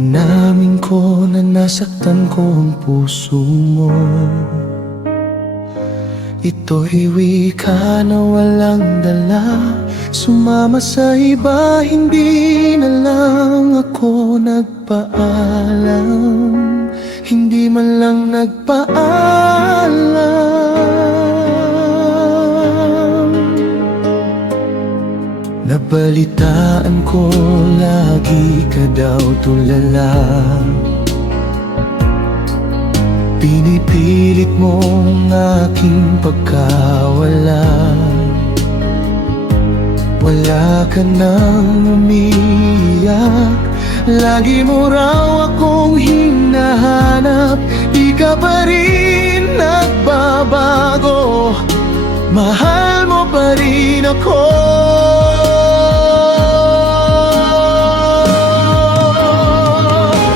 Inamin ko na nasaktan ko ang puso mo. Ito'y wika na walang dala. Sumama sa iba, hindi na lang ako nagpaalam. Hindi man lang nagpaalam. Nabalitaan ko lagi ka daw tulala. Pinipilit mong aking pagkawala. Wala ka nang umiiyak. Lagi mo raw akong hinahanap. Di ka pa rin nagbabago. Mahal mo pa rin ako.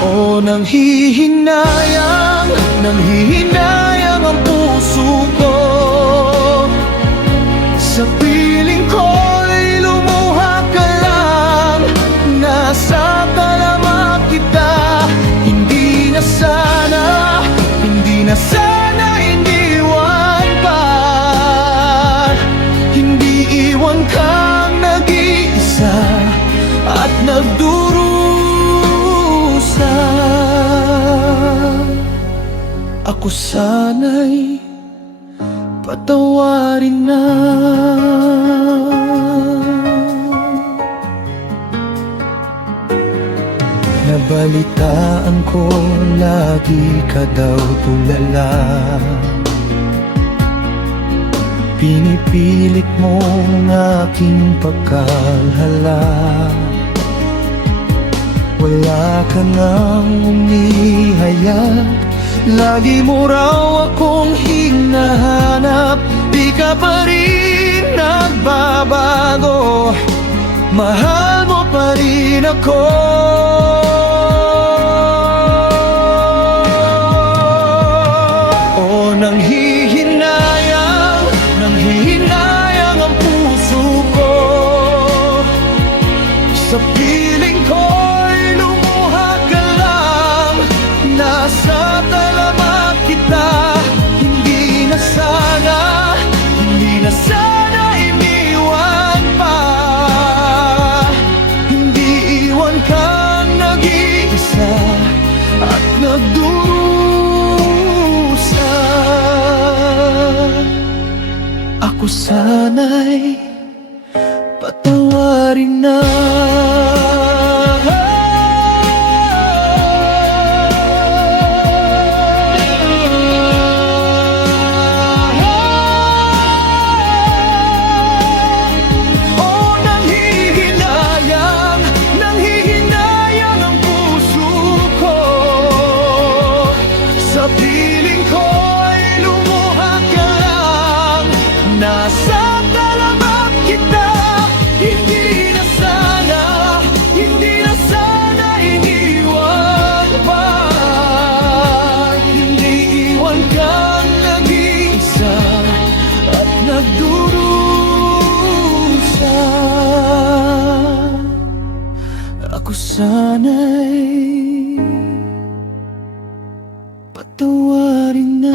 O nanghihinayang ang puso ko. Sa piling ko'y lumuha ka lang. Nasa talamak kita. Hindi na sana iniwan pa. Hindi iwan kang nag-iisa at nagdurusa. Ako sana'y patawarin na. Nabalitaan ko lagi ka daw tulala. Pinipilit mong aking pagkahala. Wala ka nang umihayag. Lagi mo raw akong hinahanap. Di ka pa rin nagbabago. Mahal mo pa rin ako. O nanghihinayang ang puso ko. Sa piling ko'y lumuha ka lang. Nasa talamak kita. Hindi na sana iniwan pa. Hindi iwan kang nag-iisa at nagdurusa. Ako sana'y patawarin na. Sa piling ko'y lumuha ka lang. Nasa talamak kita. Hindi na sana iniwan pa. Hindi iwan kang nag-iisa at nagdurusa. Ako sana'y patawarin na.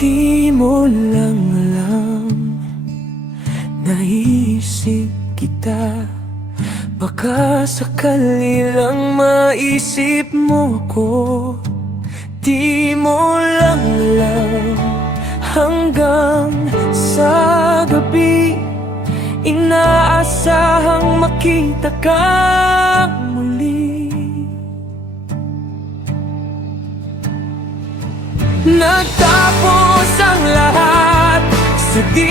Di mo lang alam, naisip kita. Baka sakali lang maisip mo ko. Di mo lang alam, hanggang sa gabi inaasahang makita ka muli. Nagtapos ang lahat sa di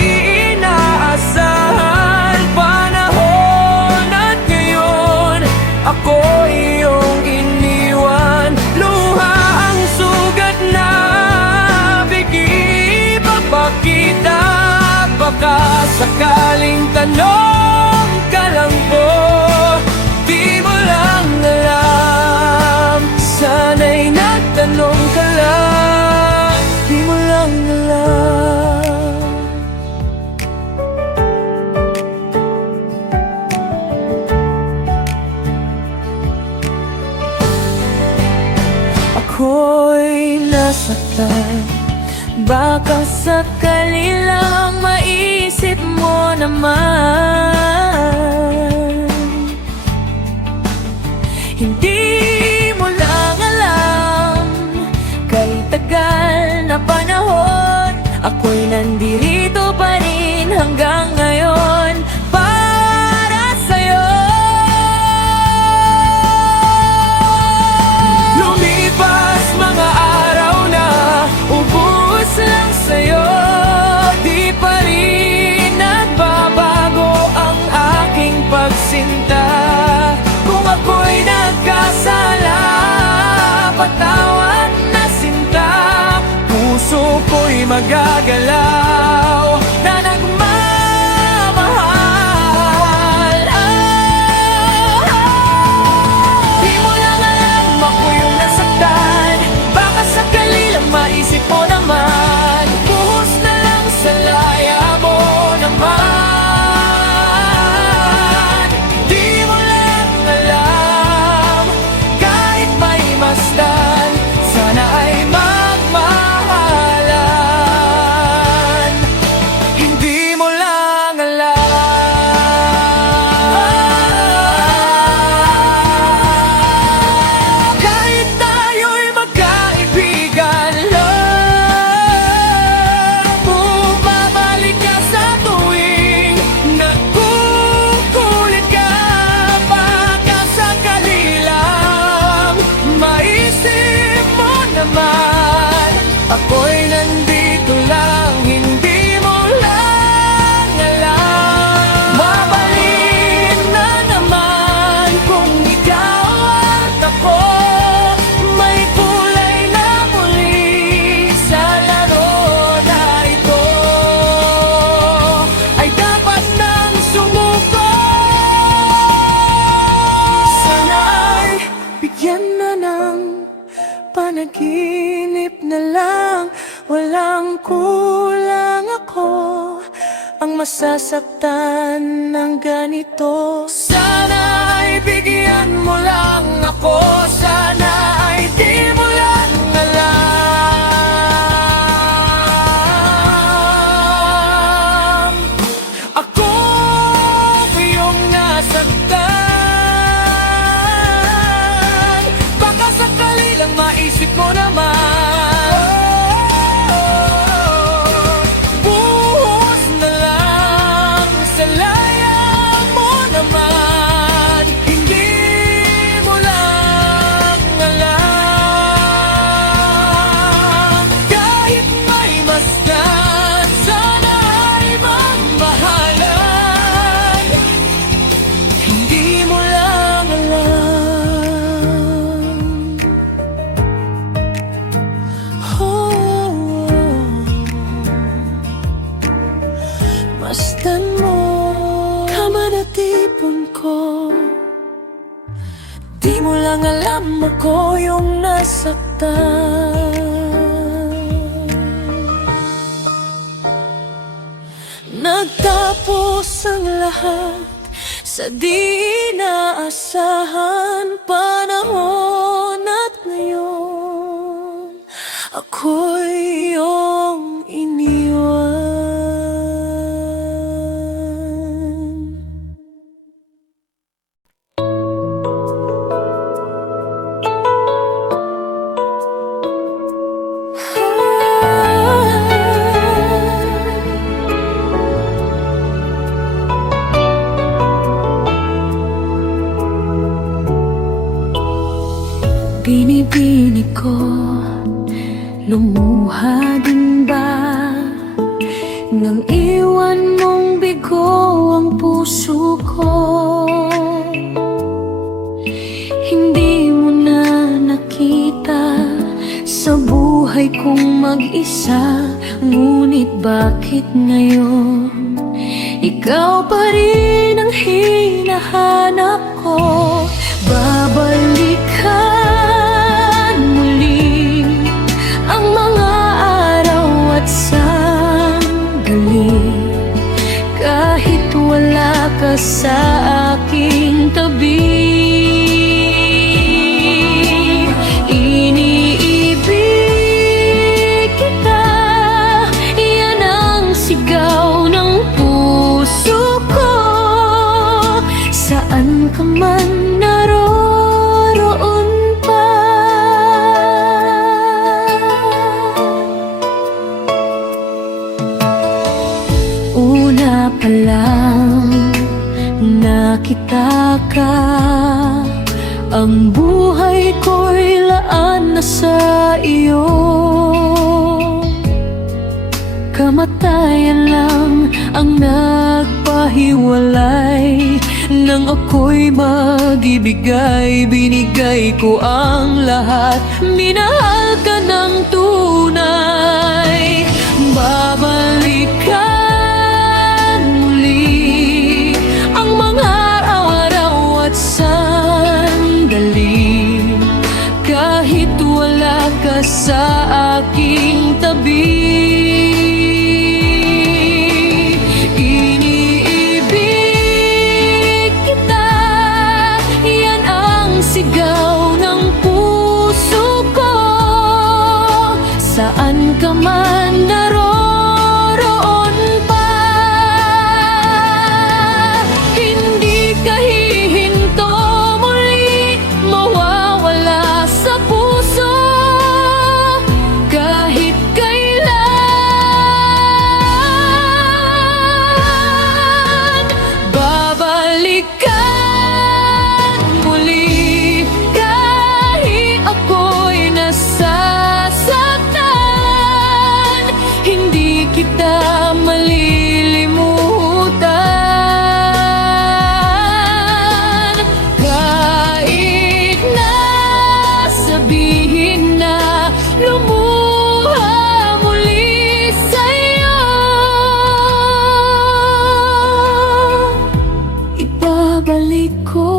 inaasahan. makita. Baka sakaling tanong ka lang po, di mo lang alam. Sana'y nagtanong ka lang, di mo lang alam. Ako'y nasaktan, baka sakali lang maisip mo naman. Hindi mo lang alam, kay tagal na panahon, ako'y nandirito pa rin hanggang ngayon para sa'yo. Lumipas mga araw na ubus lang sa'yo, di pa rin nagbabago ang aking pagsinta. Kung ako'y nagkasala, patawad na sinta. Puso ko'y magagalaw na nagmamahal. Di mo lang alam, ako yung nasaktan. Baka sakali lang maisip mo naman, buhos na lang sa laya mo naman. Di mo lang alam, kahit may masdan, sana ay magmahalan. Hindi mo lang alam, kahit tayo'y magkaibigan lang, bumabalik ka sa tuwing nagkukulit ka. Baka sakali lang maisip mo naman, ako'y nandito lang, hindi mo lang alam. Mabalik na naman kung ikaw at ako, may kulay na muli sa laro na ito. Ay dapat nang sumuko, sana ay bigyan na ng panaginip na lang. Walang kulang ako ang masasaktan ng ganito. Sana ay bigyan mo lang ako, sana ay di mo lang alam. Ako yung nasaktan, baka sakali lang maisip mo naman, buhos na lang sa laya mo naman. Hindi mo lang alam, kahit may masdan, sana ay magmahalan. Hindi mo lang alam. Oh, masdan mo, kamanatipon ko. Di mo lang alam, ako yung nasaktan. Nagtapos ang lahat sa di inaasahan panahon, at ngayon ako'y iyong iniwan. Binibini ko, lumuha din ba nang iwan mong bigo ang puso ko? Hindi mo na nakita sa buhay kong mag-isa Ngunit bakit ngayon ikaw pa rin ang hinahanap ko? Babalikan muli ang mga araw at sandali, kahit wala ka sa aking tabi. Iniibig kita, yan ang sigaw ng puso ko. Saan ka man naroroon pa, una pa lang nakita ka, ang buhay ko'y laan na sa iyo. Kamatayan lang ang nagpahiwalay, nang ako'y magibigay, binigay ko ang lahat, minahal ka ng tunay. Babalikan muli ang mga araw at sandali, kahit wala ka sa aking tabi. Sigaw ng puso ko, saan ka man naroroon pa, hindi ka hihinto muli, mawawala sa puso kahit kailan. Babalikan nasasaktan, hindi kita malilimutan. Kahit na sabihin na lumuha muli sa'yo, ibabalik ko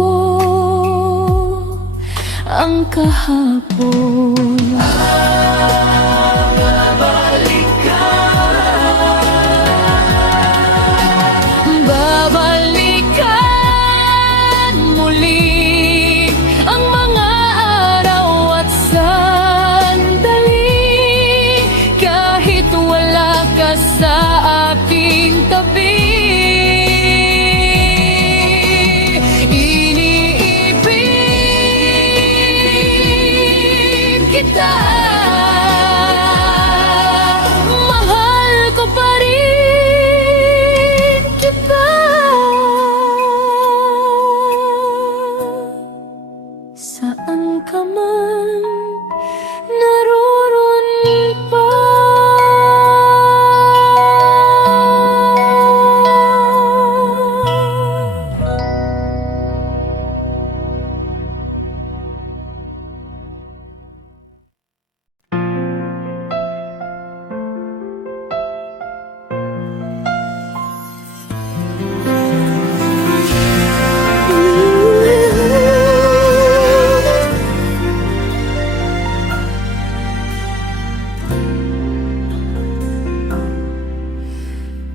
ang kahapon. Babalikan muli ang mga araw at sandali, kahit wala ka sa aking tabi. Mahal ko pa rin kita. Saan ka man naroroon pa,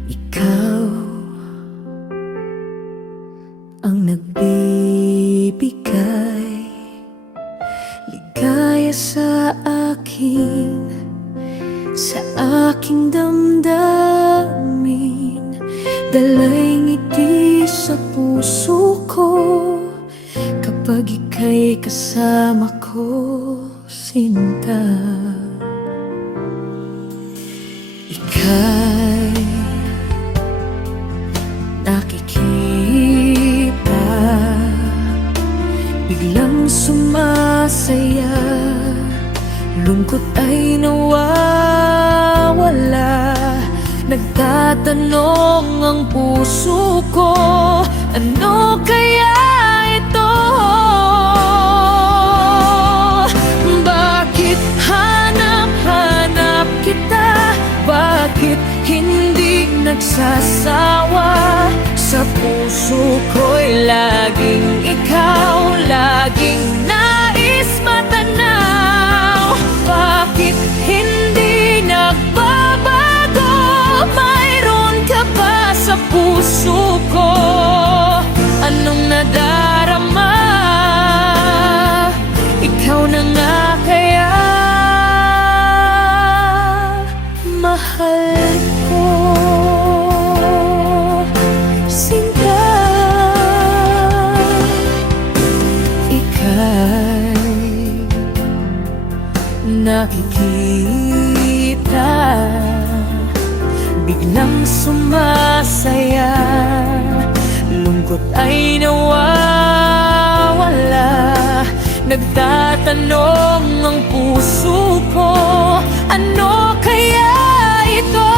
ikaw ang nagbibigay ligaya sa aking damdamin, dalay ngiti sa puso ko kapag ika'y kasama ko, sinta. Ika'y nakikita, biglang sumasaya, lungkot ay nawawala. Nagtatanong ang puso ko, ano kaya ito? Bakit hanap-hanap kita? nagsasawa. Sa puso ko'y laging ikaw, laging nais matanaw. Bakit hindi nagbabago? Mayroon ka ba sa puso ko? Anong nadarama? Ikaw na nga kaya, mahal ko. Sinta, ika'y nakikita, biglang sumasaya, lungkot ay nawawala. Nagtatanong ang puso ko, ano kaya ito?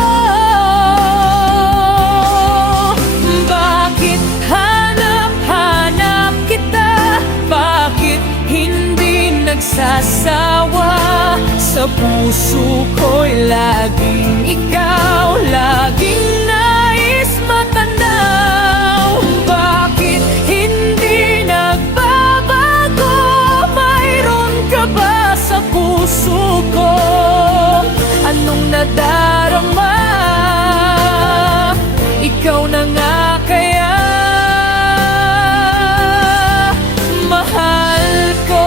Bakit hanap-hanap kita? Bakit hindi nagsasawa? Sa puso ko'y laging ikaw, laging nais matanaw. Bakit hindi nagbabago? Mayroon ka ba sa puso ko? Anong nadarama? Ikaw na nga kaya, mahal ko.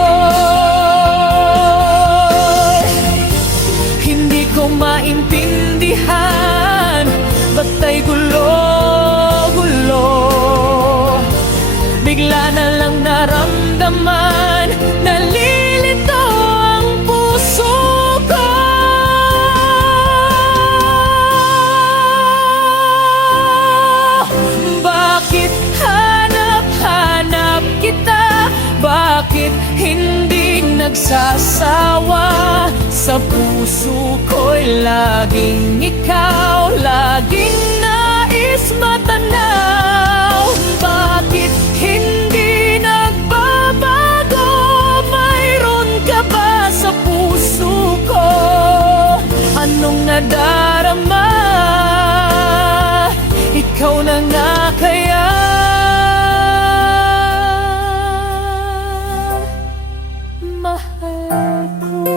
Hindi ko maintindihan, ba't ay gulo-gulo? Bigla na lang naramdaman, nalilito ang puso ko. Bakit hanap-hanap kita? Bakit hindi nagsasawa? Sa puso ko'y laging ikaw, laging nais matanaw. Bakit hindi nagbabago? Mayroon ka ba sa puso ko? Anong nadarama? Ikaw na nga kaya, mahal ko.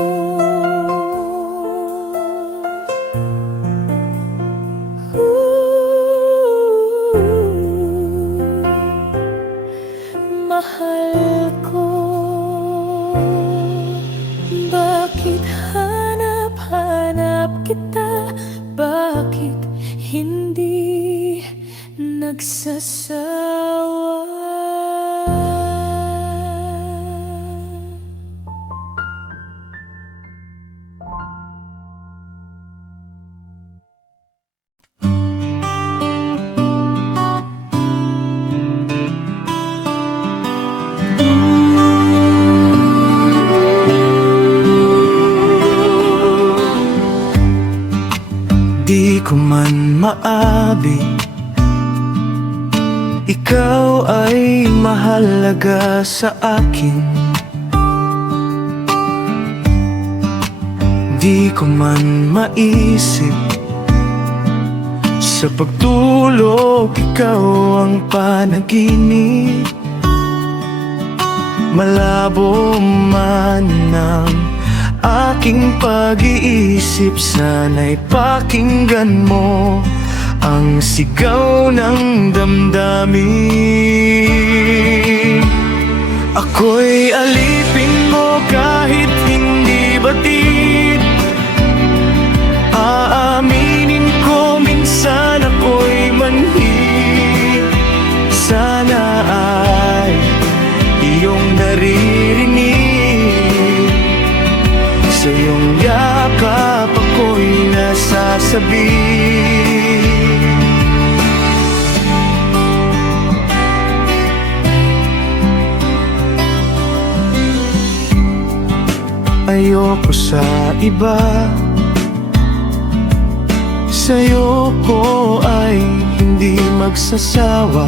Mahal ko. Bakit hanap-hanap kita? Bakit hindi nagsasawa? Di ko man maabig, ikaw ay mahalaga sa akin. Di ko man maisip, sa pagtulog ikaw ang panaginip. Malabo man ang aking pag-iisip, sana'y pakinggan mo ang sigaw ng damdamin. Ako'y alipin mo kahit hindi batid. Aaminin ko minsan ako'y manhid. Sana ay iyong naririnig, sa iyong yakap ako'y nasasabi. Ayoko sa iba, sa'yo ko ay hindi magsasawa.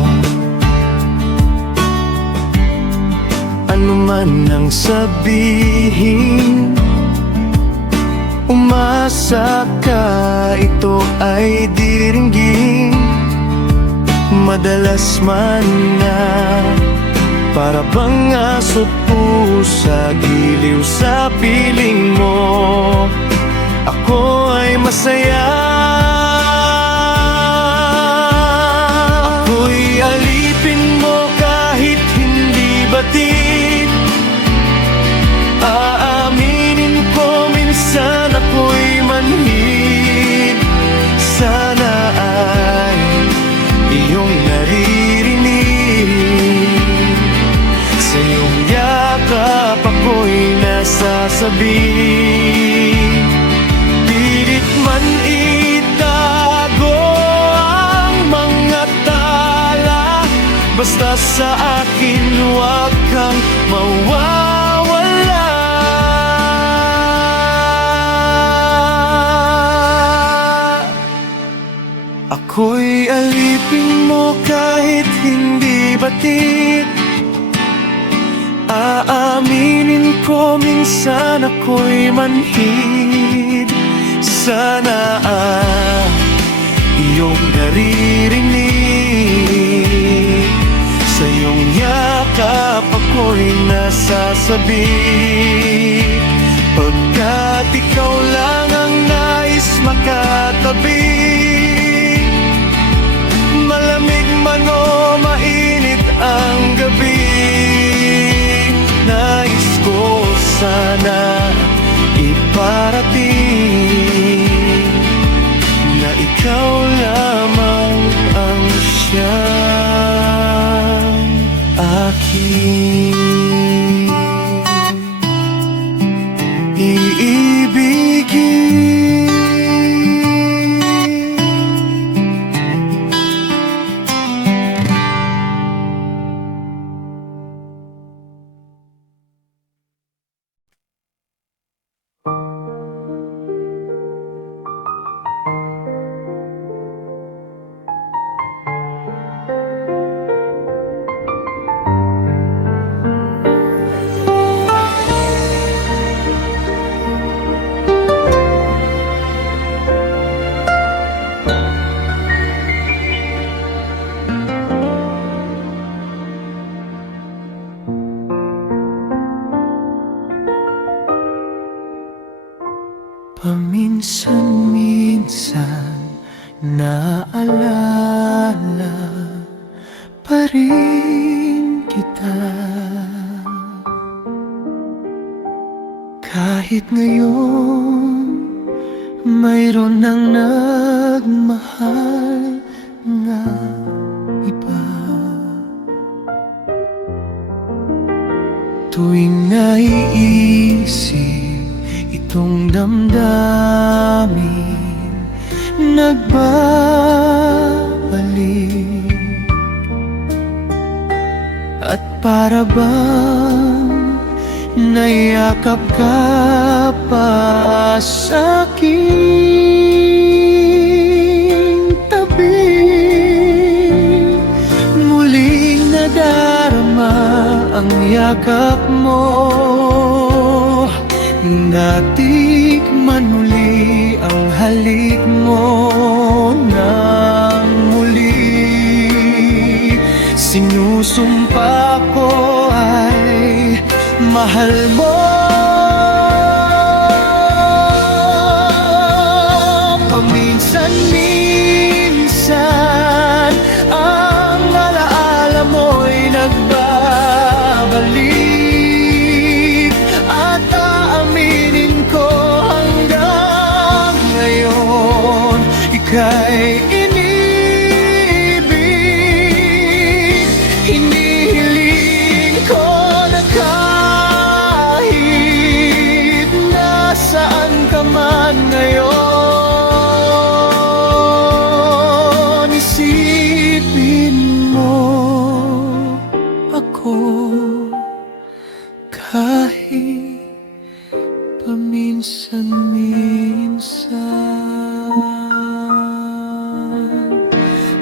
Ano man ang sabihin, umasa ka, ito ay diringgin. madalas man na para bang aso't pusa, giliw sa piling mo. Ako ay masaya. Ako'y alipin mo kahit hindi batid. Aaminin ko minsan ako'y manhid. Sana ay iyong naririnig. Sa iyong yakap ako'y nasasabi. Pilit man itago ang mga tala, basta sa akin huwag kang mawawala. Ako'y alipin mo kahit hindi batid. Aaminin ko minsan ako'y manhid. Sana iyong naririnig. Sa iyong yakap ako'y nasasabi. Pagkat ikaw lang ang nais makatabi. Malamig man o mainit ang gabi, nais ko sana iparating na ikaw lamang ang siyang aking iibigin. Paminsan-minsan naalala pa rin kita. Kahit ngayon mayroon nang nagmahal na iba. Tuwing naiisip itong damdamin, nagbabalik. At para bang nayakap ka pa sa aking tabi. Muling nadarama ang yakap mo. Natikman muli ang halik mo nang muli. Sinusumpa ko ay mahal mo. Paminsan-minsan ang alaala mo'y nagbabalik. At aaminin ko hanggang ngayon ika'y inibig. Hinihiling ko na kahit nasaan ka man ngayon, isipin mo ako kahit paminsan-minsan.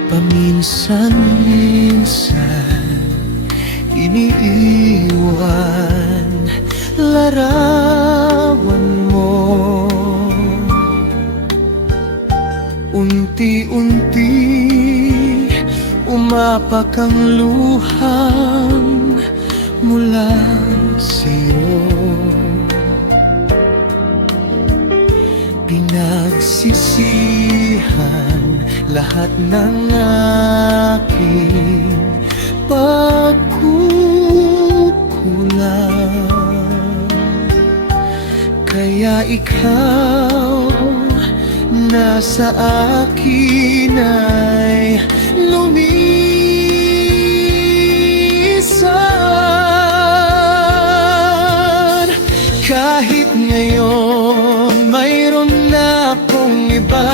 Paminsan-minsan iniiwan larawan mo. Unti-unti Umapak ang luhang mula sa'yo. Pinagsisihan lahat ng aking pagkukulang. Kaya ikaw nasa akin ay lumisan. Kahit ngayon mayroon na akong iba,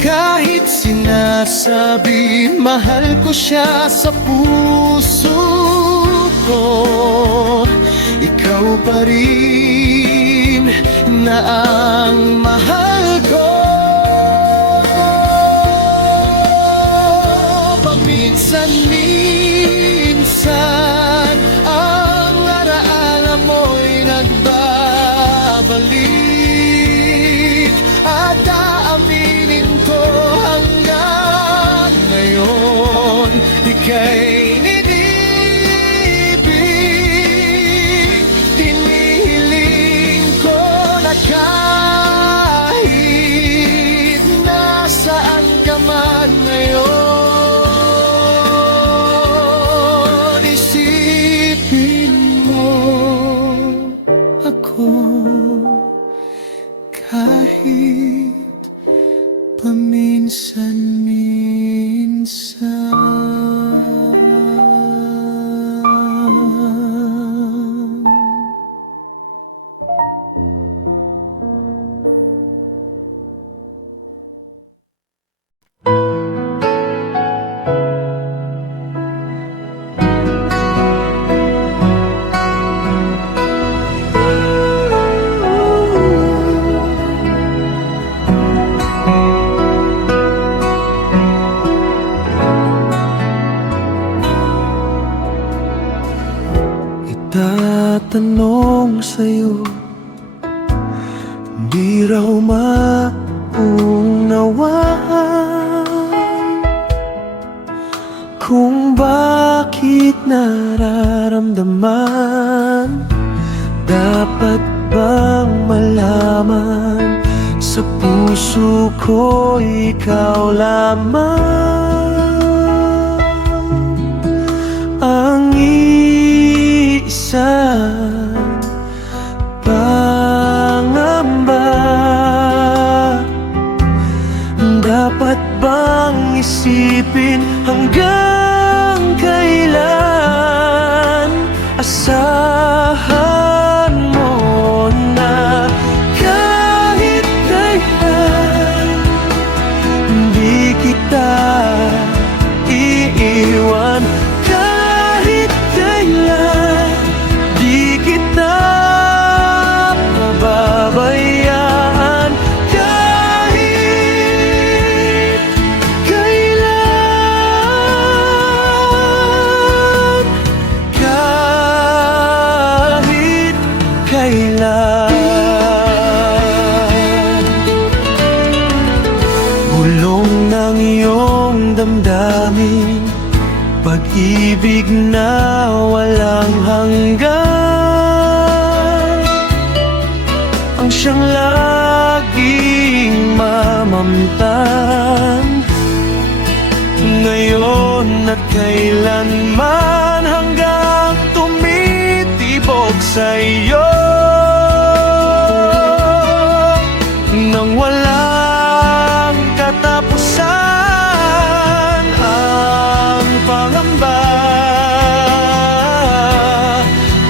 kahit sinasabi mahal ko siya sa puso ko, ikaw pa rin na ang mahal ko. Paminsan-minsan ang alaala mo'y nagbabalik, at aaminin ko hanggang ngayon ika'y nilibig. Hinihiling ko na kahit nasaan ka man ngayon, isipin mo ako kahit paminsan-minsan. Itatanong sa'yo, di raw maunawaan kung bakit nararamdaman. Dapat bang malaman sa puso ko ikaw lamang ang isang pangamba? Dapat bang isipin hanggang kailan? Asahan mo na kahit kailan di kita iiwan. Kahit kailan di kita pababayaan. Kahit kailan, kahit kailan. Bulong ng iyong damdamin, pag-ibig na walang hanggan, ang siyang laging mamamtan ngayon at kailanman, hanggang tumitibok sa iyo nang walang katapusan ang pangamba.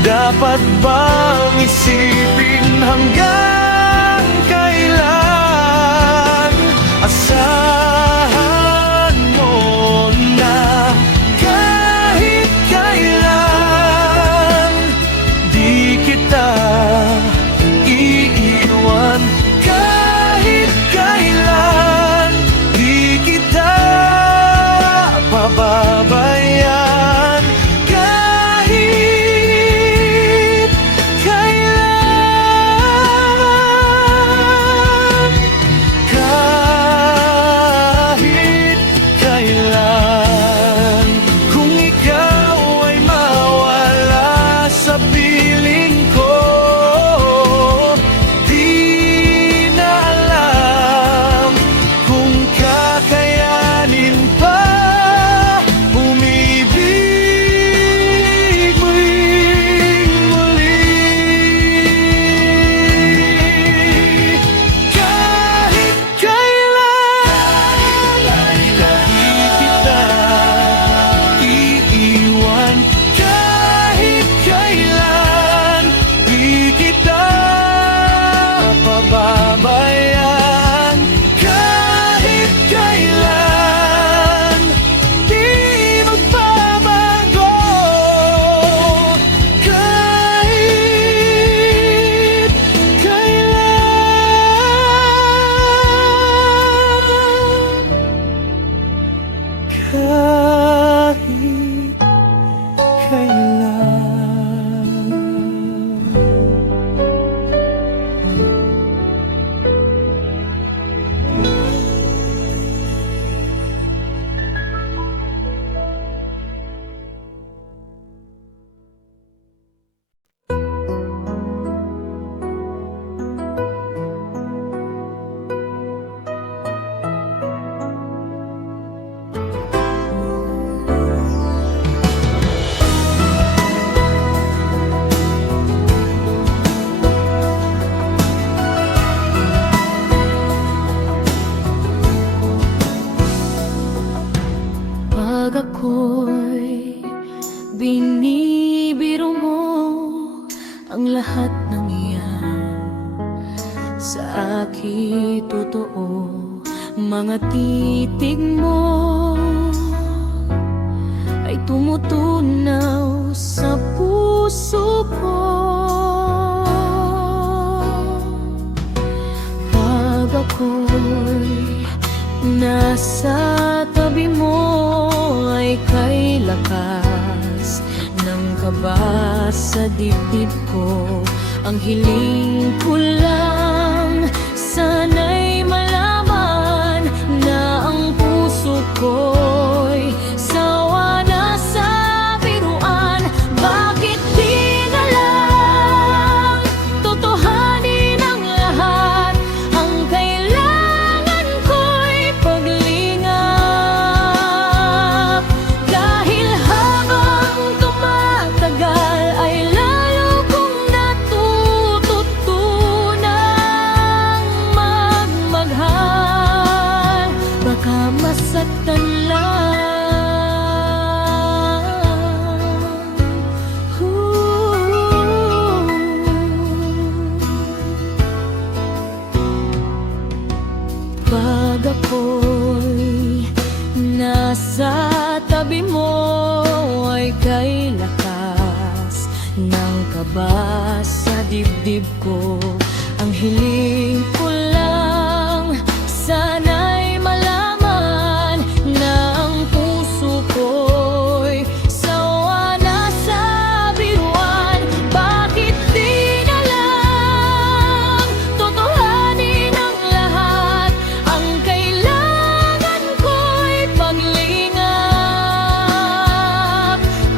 Dapat bang isipin hanggang kailan? Asahan mo na kahit kailan di kita iiwan. Kahit kailan di kita pababayaan. Kahit kailan kahit kailan. Pag ako'y binibiro mo ang lahat ng iyan sa akin totoo, mga titig mo ay tumutunaw sa puso ko. Pag ako'y nasa tabi mo ay kay lakas ng kaba sa dibdib ko. Ang hiling ko lang sana'y malaman na ang puso ko'y sawa na sa biruan. Bakit di na lang totohanin ang lahat? Ang kailangan ko'y paglingap. Dahil habang tumatagal ay lalo kong natututunang magmahal. Baka masaktan lang. Pag ako'y nasa tabi mo ay kay lakas ng kaba sa dibdib ko. Ang hiling ko lang sana'y malaman na ang puso ko'y sawa na sa biruan. Bakit di na lang totohanin ang lahat? Ang kailangan ko'y paglingap.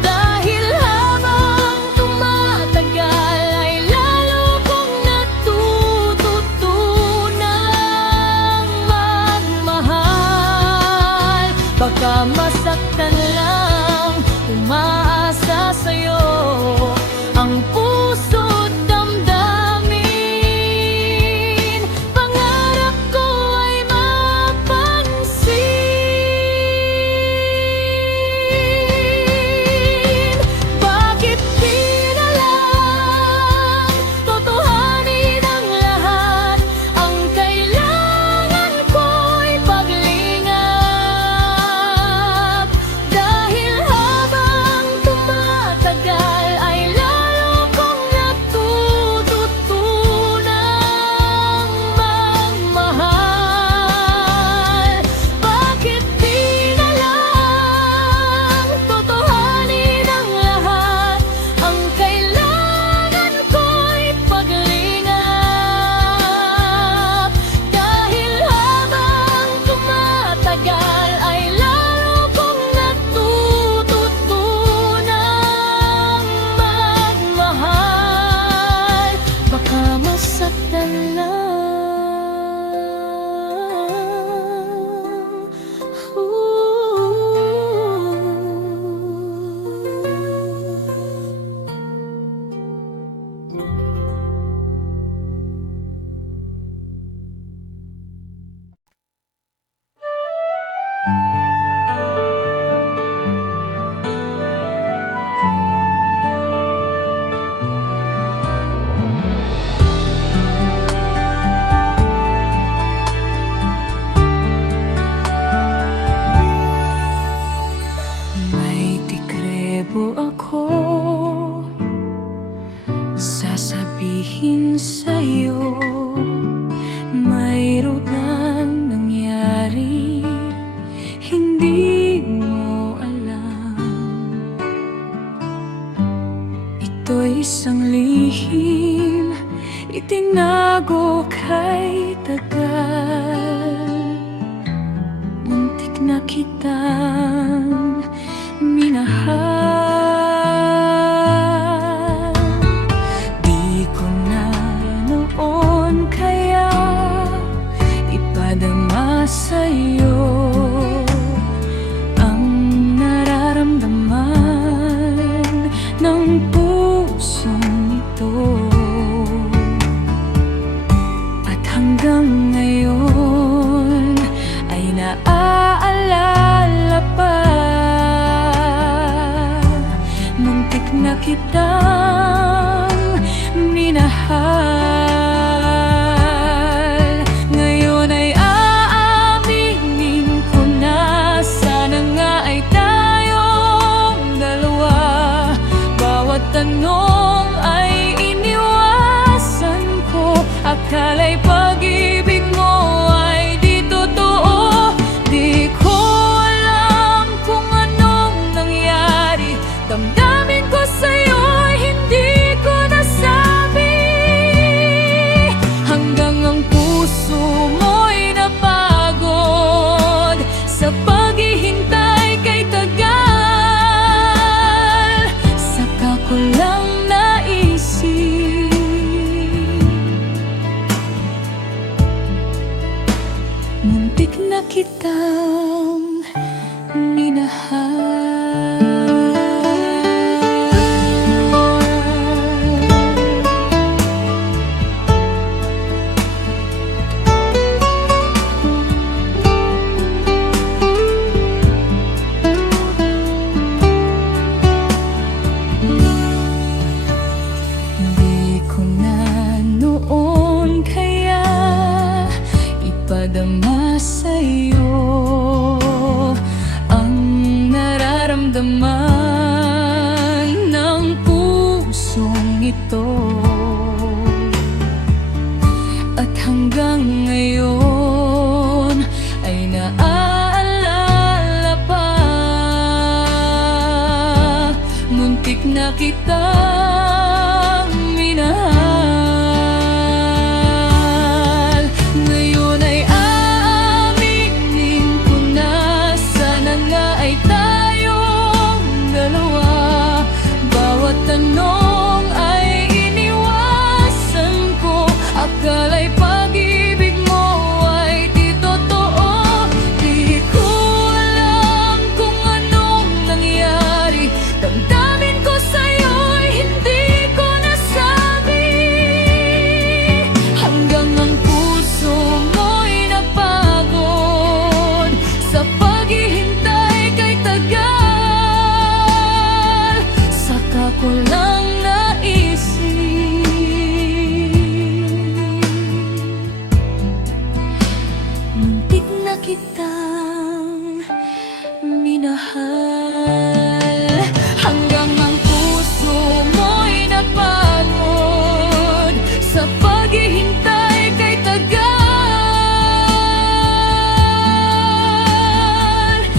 Dahil habang tumatagal ay lalo kong natututunang magmahal. Baka masaktan lang umaasa sa'yo ang puso't damdamin. Pangarap ko ay mapansin. Bakit di na lang totohanin ang lahat? Ang kailangan ko'y paglingap. Dahil habang tumatagal ay lalo kong natututunang magmahal. Bakit di na lang totohanin ang lahat? Ang kailangan ko'y paglingap. Dahil habang tumatagal ay lalo kong natututunang magmahal. Baka masaktan lang. May tikrebo ako sasabihin sa'yo. Mayroon nang nangyari, hindi isang lihim itinago kay tagal. Muntik na kitang minahal. Di ko na noon kaya ipadama sa'yo ang nararamdaman ng pusong ito. At hanggang ngayon ay naaalala pa. Muntik na kitang minahal. Ngayon ay aaminin ko na sana nga ay tayong dalawa. Bawat tanong ay iniwasan ko. Akala'y pag-ibig mo ay di totoo. Di ko alam kung anong nangyari. Damdamin ko sa'yo'y hindi ko nasabi. Hanggang ang puso mo'y napagod sa paghihintay kay tagal. Saka ko lang naisip muntik na kitang minahal. Di ko na noon kaya ipadama sa'yo ang nararamdaman ng pusong ito. At hanggang ngayon ay naaalala pa. Muntik na kitang minahal. Ngayon ay aaminin ko na sana nga ay tayong dalawa. Bawat tanong ay iniwasan ko. Akala'y pag-ibig mo ay di totoo. Di ko alam kung anong nangyari. Damdamin ko sa'yo'y hindi ko nasabi. Hanggang ang puso mo'y napagod sa paghihintay kay tagal. Saka ko lang naisip muntik na kitang minahal. Hanggang ang puso mo'y napagod sa paghihintay kay tagal.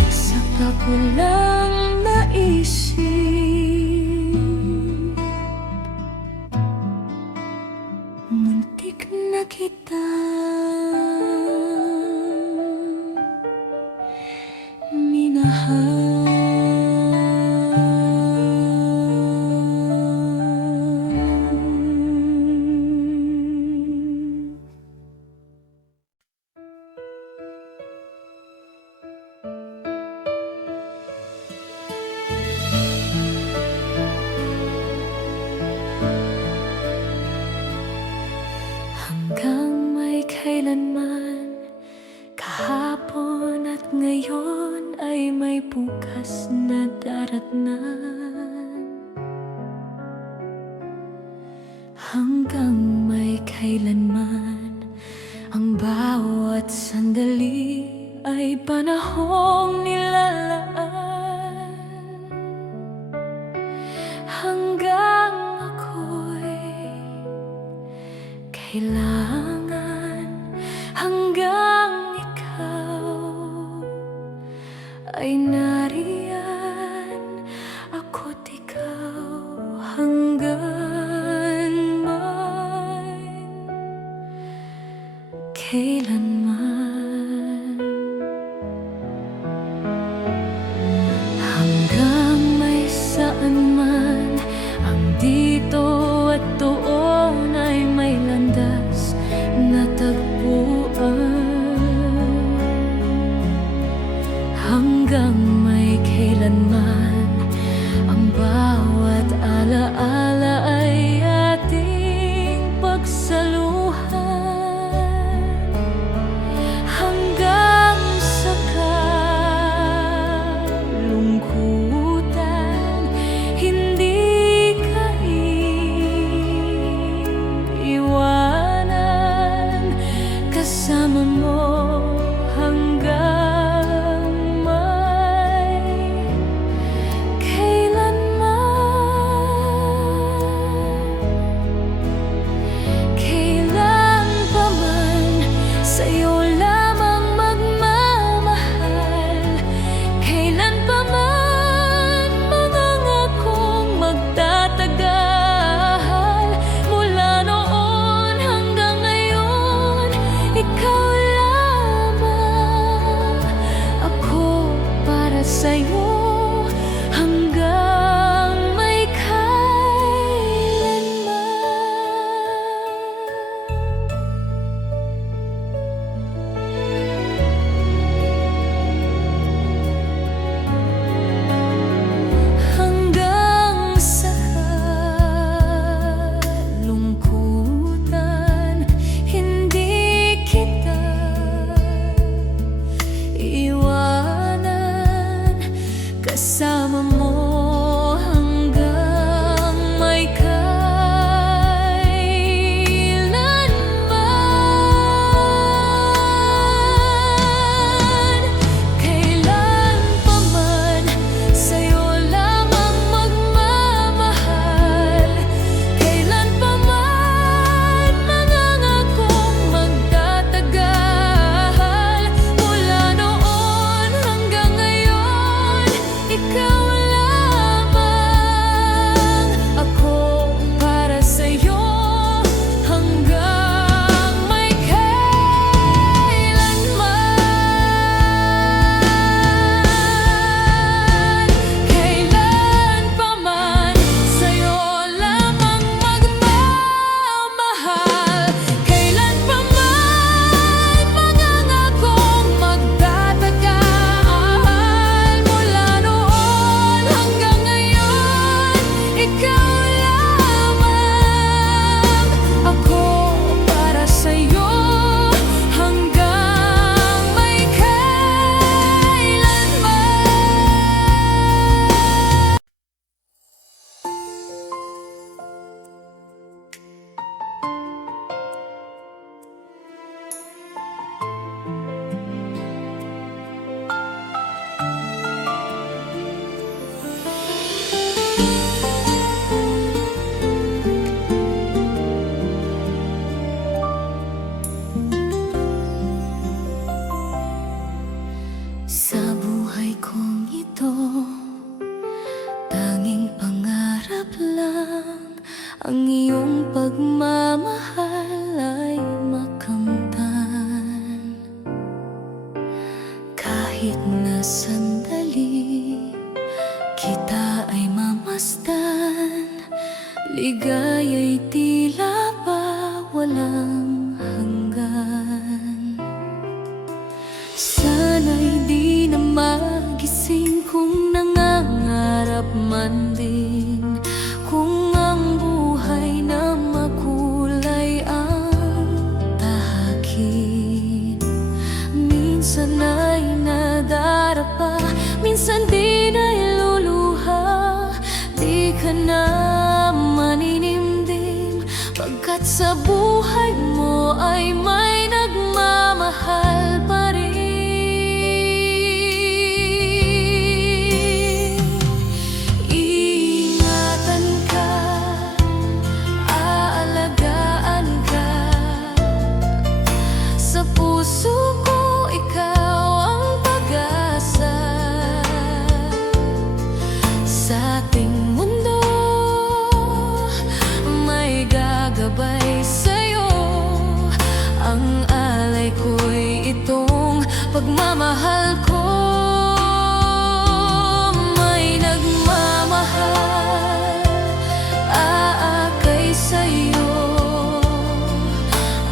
Saka ko lang naisip muntik na kitang minahal. Hanggang may kailanman, kahapon at ngayon ay may bukas na daratnan. Hanggang may kailanman, ang bawat sandali ay panahong nilalaan. Hanggang ako'y kailangan, hanggang ikaw ay nariyan, ako't ikaw hanggang hanggang may kailanman ang bawat alaala ay ating pagsaluhan hanggang sa kalungkutan hindi ka iiwanan kasama mo hanggang may kailan pa man sa'yo lamang magmamahal, kailan pa man mangangakong magtatagal. Mula noon hanggang ngayon, ikaw lamang, ako para sa'yo hanggang may hanggang sa kalungkutan hindi kita iwanan kasama mo hanggang may kailanman. Kailan pa man sa'yo lamang magmamahal, kailan pa man mangangakong magtatagal. Mula noon hanggang ngayon, ikaw lamang, ako para sa'yo hanggang may kailanman. Kailan pa man sa'yo lamang magmamahal, kailan pa man mangangakong magtatagal. Mula noon hanggang ngayon, ikaw lamang, ako para sa'yo hanggang may kailanman. Sa buhay kong ito, tanging pangarap lang ang iyong pagmamahal ay makamtan. Kahit na sandali kita ay mamasdan, ligaya'y tila ba walang hanggan. Sana'y di na magising kung nangangarap man din, kung ang buhay na makulay ang tahakin. Minsan ay nadarapa, minsan di na iluluha, di ka na maninimdim, pagkat sa buhay mo ay may nagmamahal pa rin. Iingatan ka, aalagaan ka, sa puso ko ikaw ang pag-asa. Sa ating mundo may gagabay sa'yo, ang alay ko'y itong pagmamahal ko. May nagmamahal, aakay sa'yo.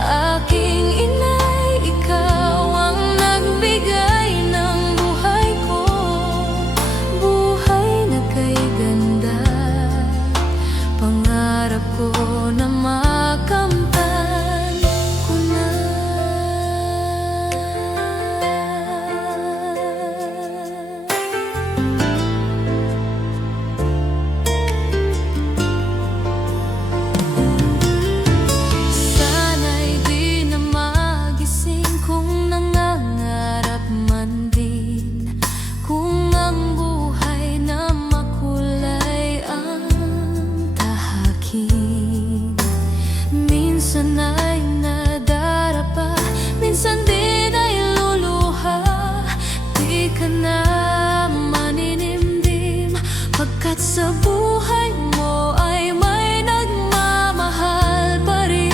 Aking inay, ikaw ang nagbigay ng buhay ko. na maninimdim, pagkat sa buhay mo ay may nagmamahal pa rin.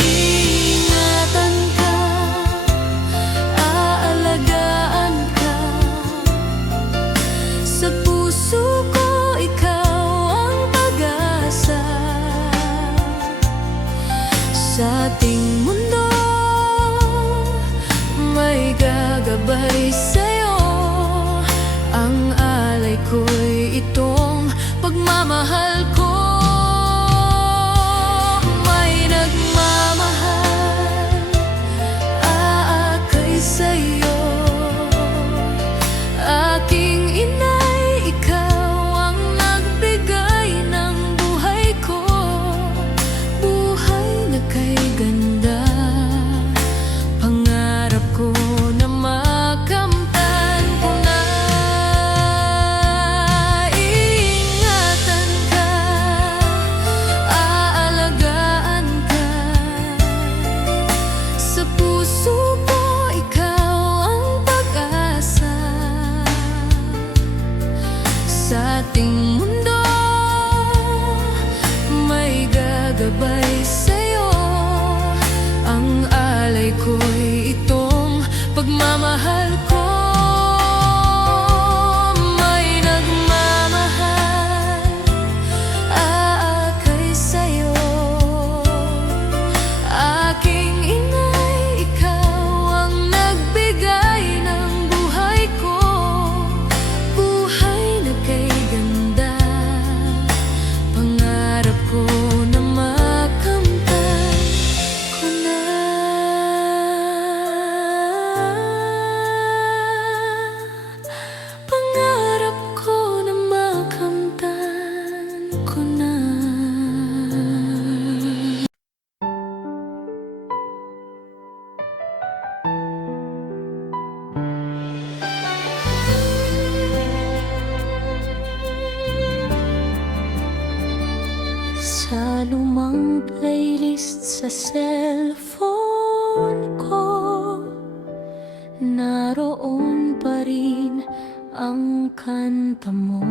Iingatan ka, aalagaan ka, sa puso ko ikaw ang pag-asa. Sa ating mundo may gagabay sa'yo, ang alay ko'y itong pagmamahal ko. May nagmamahal, aakay sa'yo, aking inay, ikaw ang nagbigay ng buhay ko, buhay na kay ganda. Pangarap ko na makamtan ko na. Iingatan ka, aalagaan ka, sa puso ko ikaw ang pag-asa. Sa ating mundo may gagabay sa'yo, ang alay ko'y itong pagmamahal ko. May nagmamahal, aakay sa'yo, aking inay, ikaw ang nagbigay ng buhay ko, buhay na kay ganda. Pangarap ko na makamtan ko na. Pangarap ko na makamtan ko na. Sa lumang playlist sa cellphone ko, naroon pa rin ang kanta mo.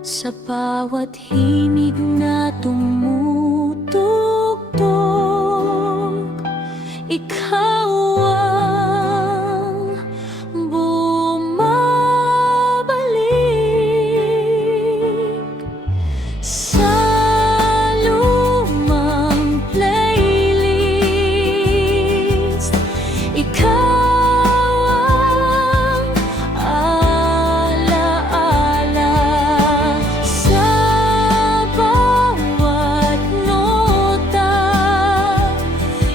Sa bawat himig na tumutugtog, ikaw ang bumabalik. Sa lumang playlist, ikaw ang alaala. Sa bawat nota,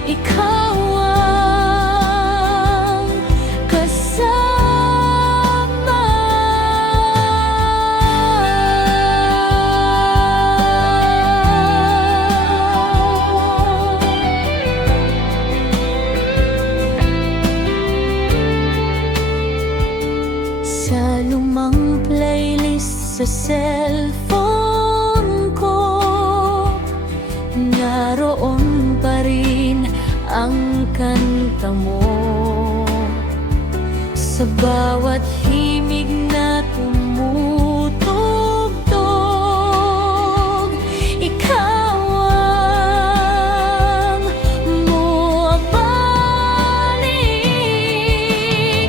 ikaw ang kasama. Sa lumang playlist sa cellphone ko, naroon pa rin ang kanta mo. Sa bawat himig na tumutugtog, ikaw ang bumabalik.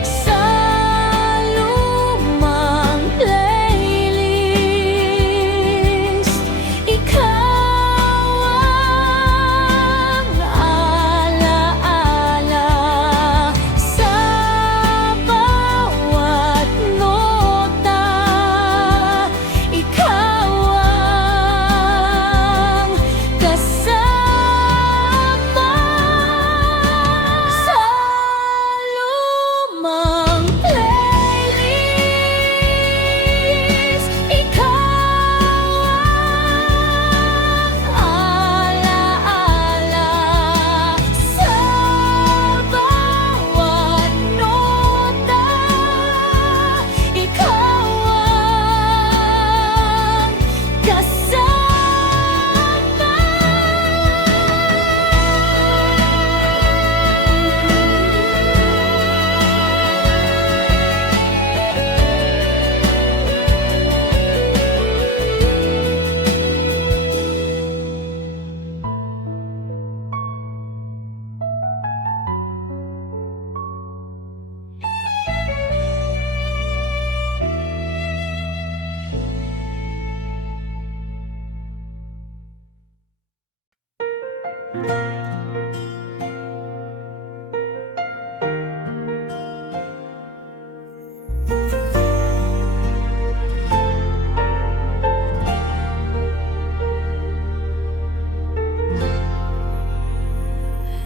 Sa lumang playlist, ikaw ang alaala. Sa bawat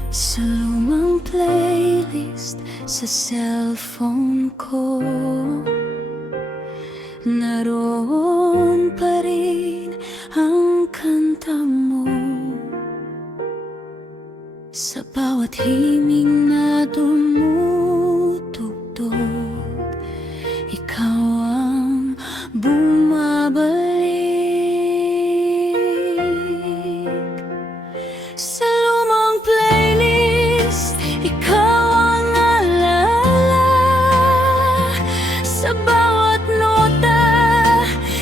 Sa lumang playlist sa cellphone ko, naroon pa rin ang kanta mo. Sa bawat himig na tumutugtog, ikaw ang bumabalik. Sa lumang playlist, ikaw ang alala. Sa bawat nota,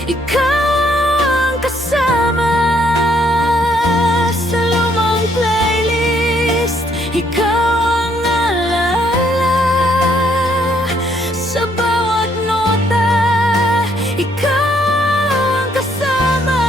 ikaw ang kasama. Sa lumang playlist, ikaw ang alala. Sa bawat nota, ikaw ang kasama.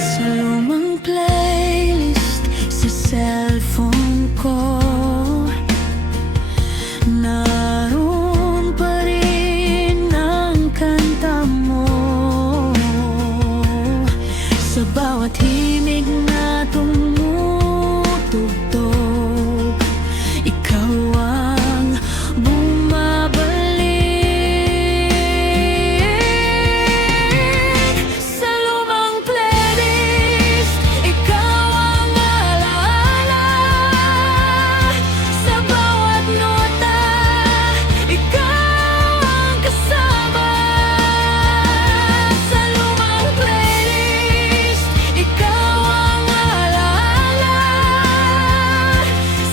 Sa lumang playlist sa cellphone ko, naroon pa rin ang kanta mo. Sa bawat himig na tumutugtog, ikaw ang bumabalik. Sa lumang playlist, ikaw ang alaala. Sa bawat nota, ikaw ang kasama. Sa lumang playlist, ikaw ang alaala.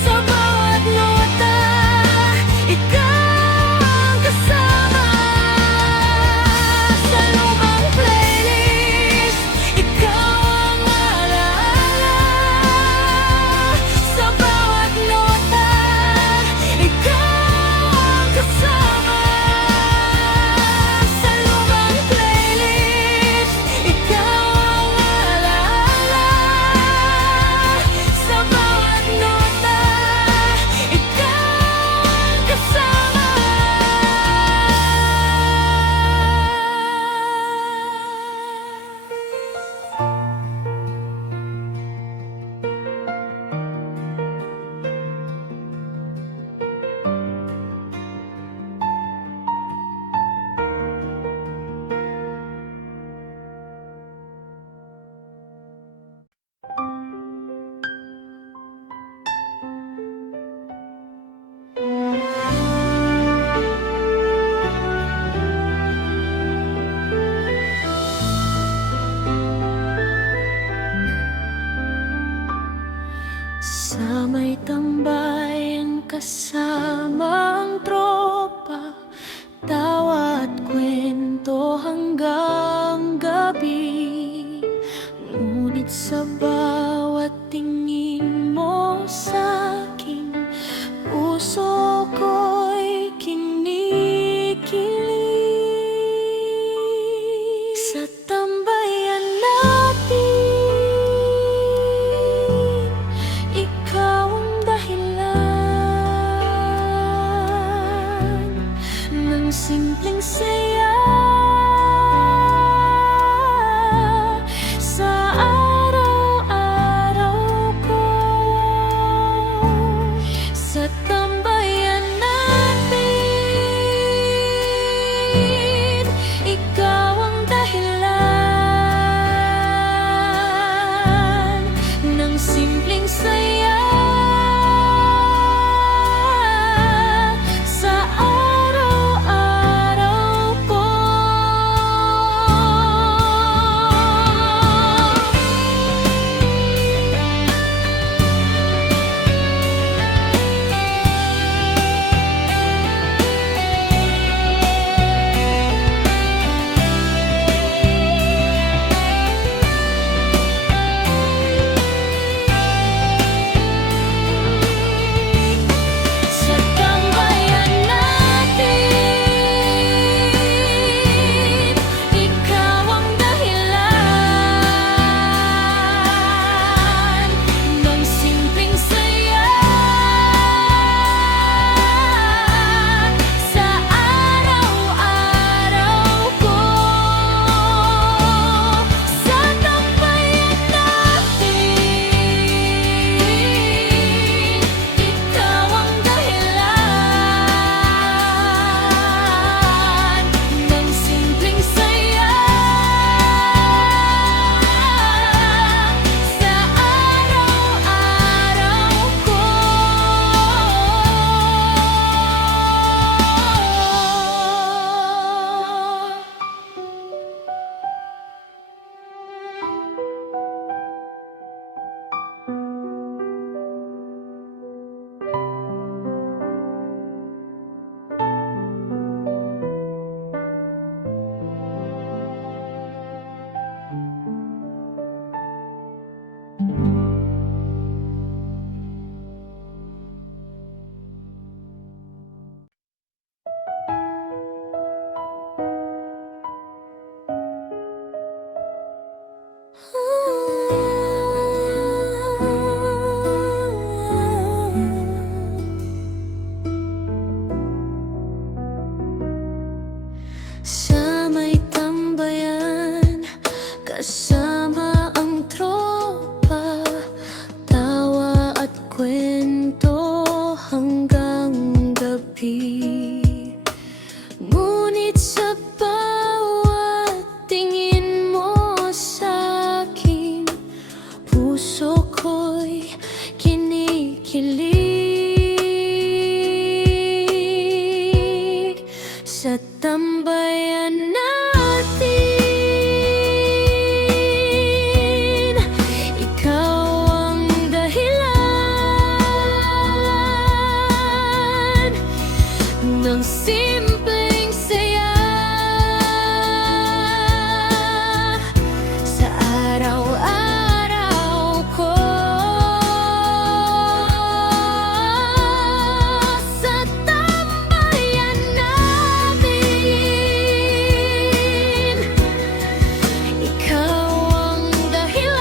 Sa bawat nota, ikaw ang kasama. Sa lumang playlist, ikaw ang alaala. Sa bawat nota, ikaw ang kasama. Sa lumang playlist, ikaw ang alaala. Sa bawat nota, ikaw ang kasama. Sa may tambayan kasama ang tropa, tawa at kwento hanggang gabi. Ngunit sa bawat tingin mo sa'king, puso ko'y kinikilig. Sa tambayan natin, ikaw ang dahilan ng simpleng saya. Sa araw-araw kinikilig sa tambayan natin. Ikaw ang dahilan ng simpleng saya sa araw-araw ko. Sa tambayan natin, ikaw ang dahilan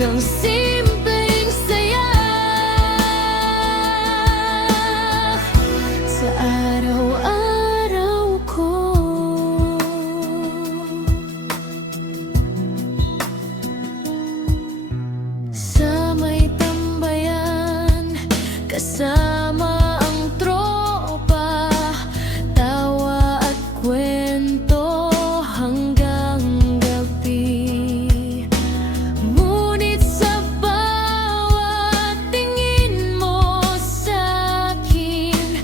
ng simpleng saya sa araw-araw ko. Sa may tambayan, kasama ang tropa, tawa at kwento hanggang gabi. Ngunit sa bawat tingin mo sa'kin,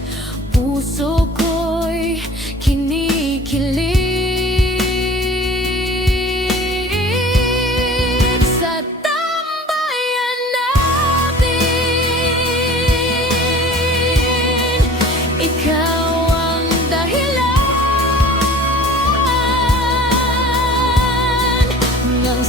puso ko'y kinikilig sa tambayan natin. Ikaw ang dahilan ng